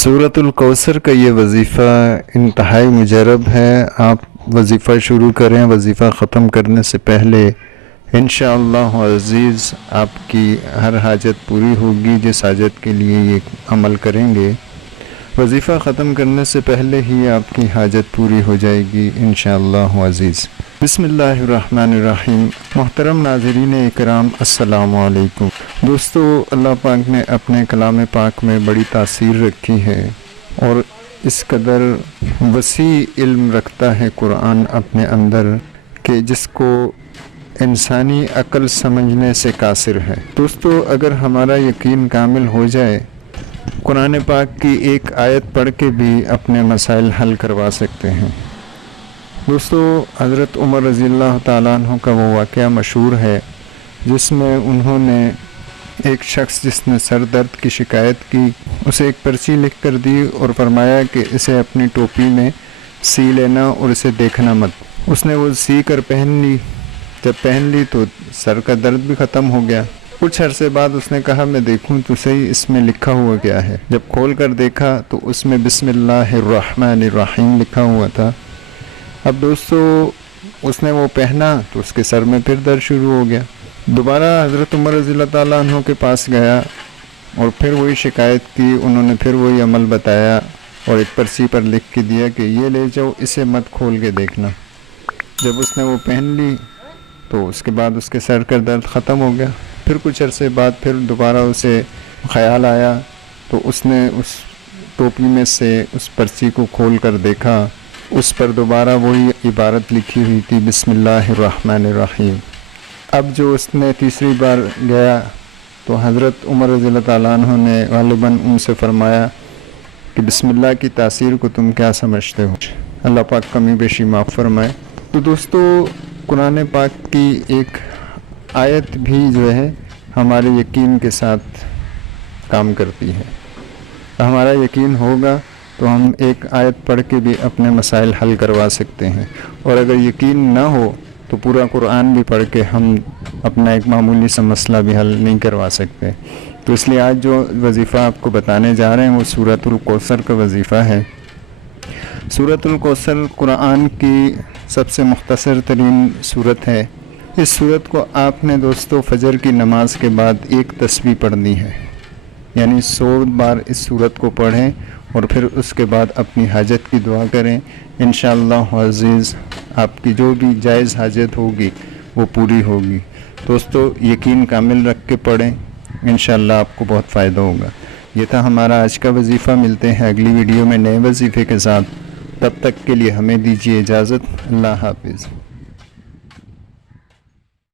सूरतुल कौसर का ये वज़ीफ़ा इंतहाई मुजरब है। आप वज़ीफ़ा शुरू करें, वज़ीफ़ा ख़त्म करने से पहले इंशाअल्लाह अज़ीज़ आपकी हर हाजत पूरी होगी जिस हाजत के लिए ये अमल करेंगे। वज़ीफ़ा ख़त्म करने से पहले ही आपकी हाजत पूरी हो जाएगी इंशाअल्लाह अज़ीज़। बिस्मिल्लाहिर्रहमानिर्रहीम। मोहतरम नाज़रीन इकराम, अस्सलामु अलैकुम। दोस्तों, अल्लाह पाक ने अपने कलाम पाक में बड़ी तासीर रखी है और इस कदर वसी इल्म रखता है कुरान अपने अंदर कि जिसको इंसानी अक्ल समझने से कासिर है। दोस्तों, अगर हमारा यकीन कामिल हो जाए, कुरान पाक की एक आयत पढ़ के भी अपने मसाइल हल करवा सकते हैं। दोस्तों, हज़रत उमर रज़ियल्लाहु ताला अन्हु का वो वाक़या मशहूर है जिसमें उन्होंने एक शख्स जिसने सर दर्द की शिकायत की, उसे एक पर्ची लिख कर दी और फरमाया कि इसे अपनी टोपी में सी लेना और इसे देखना मत। उसने वो सी कर पहन ली। जब पहन ली तो सर का दर्द भी ख़त्म हो गया। कुछ अरसे बाद उसने कहा मैं देखूं तो सही इसमें लिखा हुआ क्या है। जब खोल कर देखा तो उसमें बिस्मिल्लाहिर्रहमानिर्रहीम लिखा हुआ था। अब दोस्तों, उसने वो पहना तो उसके सर में फिर दर्द शुरू हो गया। दोबारा हज़रत उमर रज़ियल्लाहु ताला अन्हु के पास गया और फिर वही शिकायत की। उन्होंने फिर वही अमल बताया और एक पर्ची पर लिख के दिया कि ये ले जाओ, इसे मत खोल के देखना। जब उसने वो पहन ली तो उसके बाद उसके सर का दर्द ख़त्म हो गया। फिर कुछ अरसे बाद फिर दोबारा उसे ख़याल आया तो उसने उस टोपी में से उस पर्ची को खोल कर देखा। उस पर दोबारा वही इबारत लिखी हुई थी, बिस्मिल्लाहिर्रहमानिर्रहीम। अब जो उसने तीसरी बार गया तो हज़रत उमर रज़ियल्लाहु ताला अन्हु ने गालिबन उनसे फरमाया कि बिस्मिल्लाह की तासीर को तुम क्या समझते हो। अल्लाह पाक कमी बेशी माफ़ फरमाए। तो दोस्तों, कुरान पाक की एक आयत भी जो है हमारे यकीन के साथ काम करती है। हमारा यकीन होगा तो हम एक आयत पढ़ के भी अपने मसाइल हल करवा सकते हैं, और अगर यकीन ना हो तो पूरा कुरान भी पढ़ के हम अपना एक मामूली सा मसला भी हल नहीं करवा सकते। तो इसलिए आज जो वज़ीफ़ा आपको बताने जा रहे हैं वो सूरतुल कौसर का वज़ीफ़ा है। सूरतुल कौसर कुरान की सबसे मुख्तसर तरीन सूरत है। इस सूरत को आपने दोस्तों फ़जर की नमाज के बाद एक तस्बीह पढ़नी है, यानी 100 बार इस सूरत को पढ़ें और फिर उसके बाद अपनी हाजत की दुआ करें। इंशाअल्लाह अज़ीज़ आपकी जो भी जायज़ हाजत होगी वो पूरी होगी। दोस्तों, यकीन कामिल रख के पढ़ें, इंशाअल्लाह आपको बहुत फ़ायदा होगा। ये था हमारा आज का वज़ीफ़ा। मिलते हैं अगली वीडियो में नए वज़ीफ़े के साथ। तब तक के लिए हमें दीजिए इजाज़त। अल्लाह हाफ़िज़।